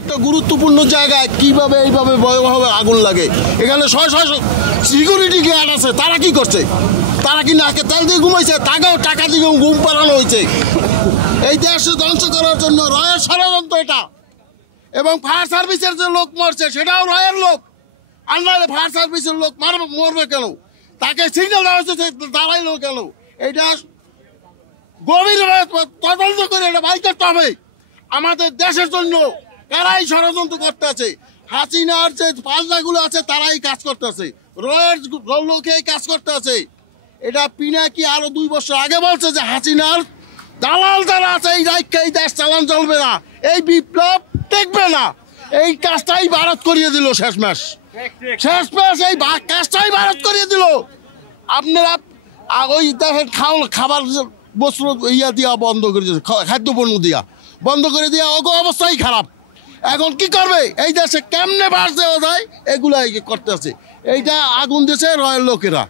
একটা গুরুত্বপূর্ণ জায়গায় কিভাবে এইভাবে ভয়াবহ আগুন লাগে। এখানে শয় শয় সিকিউরিটি গার্ড আছে, তারা কি করছে? তারা কি নাকে তেল দিয়ে ঘুমাইছে? তাকেও টাকা দিয়ে ঘুম পাড়ানো হয়েছে। এই দেশে ধ্বংস করার জন্য রয়ের ষড়যন্ত্র এটা। এবং ফায়ার সার্ভিসের যে লোক মরছে সেটাও রয়ের লোক। আর নাহলে ফায়ার সার্ভিসের লোক মরবে কেন? তাকে সিগন্যাল দেওয়া হচ্ছে, দাঁড়াইলো কেন? এটা গভীরভাবে তদন্ত করে এটা বাই করতে হবে। আমাদের দেশের জন্য কারাই ষড়যন্ত্র করতে আছে। হাসিনার যে পাল্লাগুলো আছে তারাই কাজ করতে আছে, রয়ের লোকেই কাজ করতে আছে। এটা পিনাকি আরো 2 বছর আগে বলছে যে হাসিনার দালাল যারা আছে এই রাজ্যে এই দেশ চালান চলবে না, এই বিপ্লব টেকবে না। এই কাজটাই ভারত করিয়ে দিল শেষমেশ এই কাজটাই ভারত করিয়ে দিল। আপনারা ওই দেখেন খাবার বস্ত্র ইয়া দিয়া বন্ধ করে দিয়েছে, খাদ্যপণ্য দিয়া বন্ধ করে দিয়া অবস্থাই খারাপ। এখন কি করবে? এই দেশে কেমনে বাস দেওয়া যায় এগুলাই করতে আছে। এইটা আগুন দিয়েছে রয়ের লোকেরা,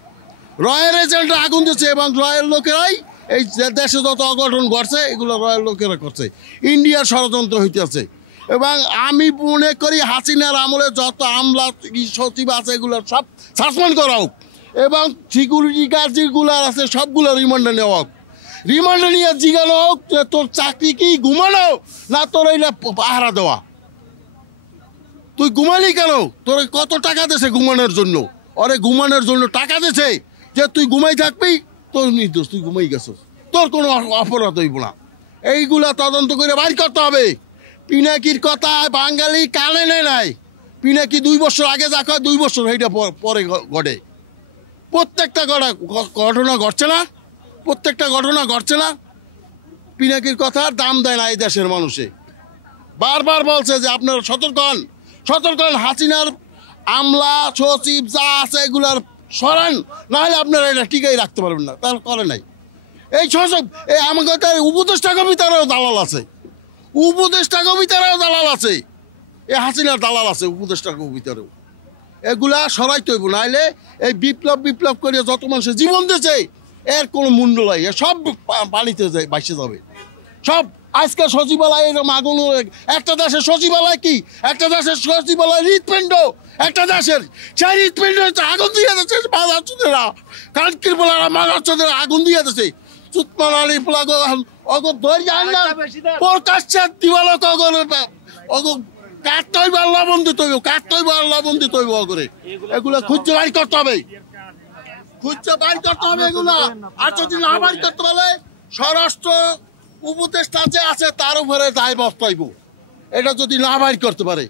রয়ের এজেন্টরা আগুন দিয়েছে এবং রয়ের লোকেরাই এই দেশে যত অঘটন ঘটছে এগুলো রয়ের লোকেরা করছে। ইন্ডিয়ার ষড়যন্ত্র হইতেছে। এবং আমি মনে করি হাসিনার আমলে যত আমলা সচিব আছে এগুলো সব সাসপেন্ড করা হোক এবং সিকিউরিটি গার্ড যেগুলো আছে সবগুলো রিমান্ডে নেওয়া হোক। রিমান্ডে নিয়ে জিজ্ঞানো হোক তোর চাকরি কি ঘুমানো না তোর এইটা পাহারা দেওয়া? তুই ঘুমালি কেন? তোর কত টাকা দিয়েছে ঘুমানোর জন্য? ওরে ঘুমানোর জন্য টাকা দিয়েছে যে তুই ঘুমাই থাকবি, তোর নির্দোষ, তুই ঘুমাই গেছিস, তোর কোনো অপরাধ হইব না। এইগুলা তদন্ত করে বাইর করতে হবে। পিনাকির কথা বাঙালি কানে নেয় নাই। পিনাকি 2 বছর আগে যা কয় 2 বছর এইটা পরে ঘটে। প্রত্যেকটা ঘটনা ঘটছে না, প্রত্যেকটা ঘটনা ঘটছে না। পিনাকির কথার দাম দেয় না এই দেশের মানুষে। বারবার বলছে যে আপনারা সতর্ক হন, সতর্ক হন। হাসিনার আমলা সচিব যা আছে এগুলার সরান, নাহলে আপনারা এটা টিকাই রাখতে পারবেন না। তার করে নাই এই সব। এই আমাদের উপদেষ্টা কবিতারও দালাল আছে, উপদেষ্টা কবিতারও দালাল আছে, এই হাসিনার দালাল আছে উপদেষ্টা কবিতারও। এগুলা সরাইতে হইব, নাহলে এই বিপ্লব করে যত মানুষের জীবন দিয়েছে এর কোনো মূল্য নাই, সব পানিতে বাইসে যাবে সব। আজকে সচিবালয় এরকম আগুন, একটা দেশের সচিবালয় কি, একটা দেশের সচিবালয় হৃদপিণ্ড, একটা দেশের সেই হৃদপিণ্ড আগুন দিয়ে দিচ্ছে বাজার চোদেরা, কানকির পোলারা মাজার চোদেরা আগুন দিয়ে দিচ্ছে। চুতমালারি পোলা ধরে যায় না প্রকাশ্যে দিবালক কাটতে হইব, লবণ দিতে হইব, কাটতে হইব আর লবণ দিতে হইব করে। এগুলো খুঁজতে বাড়ি করতে হবে, খুঁজতে বাড়ি করতে হবে এগুলা। আর যদি না বাড়ি করতে পারলে স্বরাষ্ট্র উপদেষ্টা যে আছে তার উপরে দায় বস্তাইব, এটা যদি না বাড়ি করতে পারে।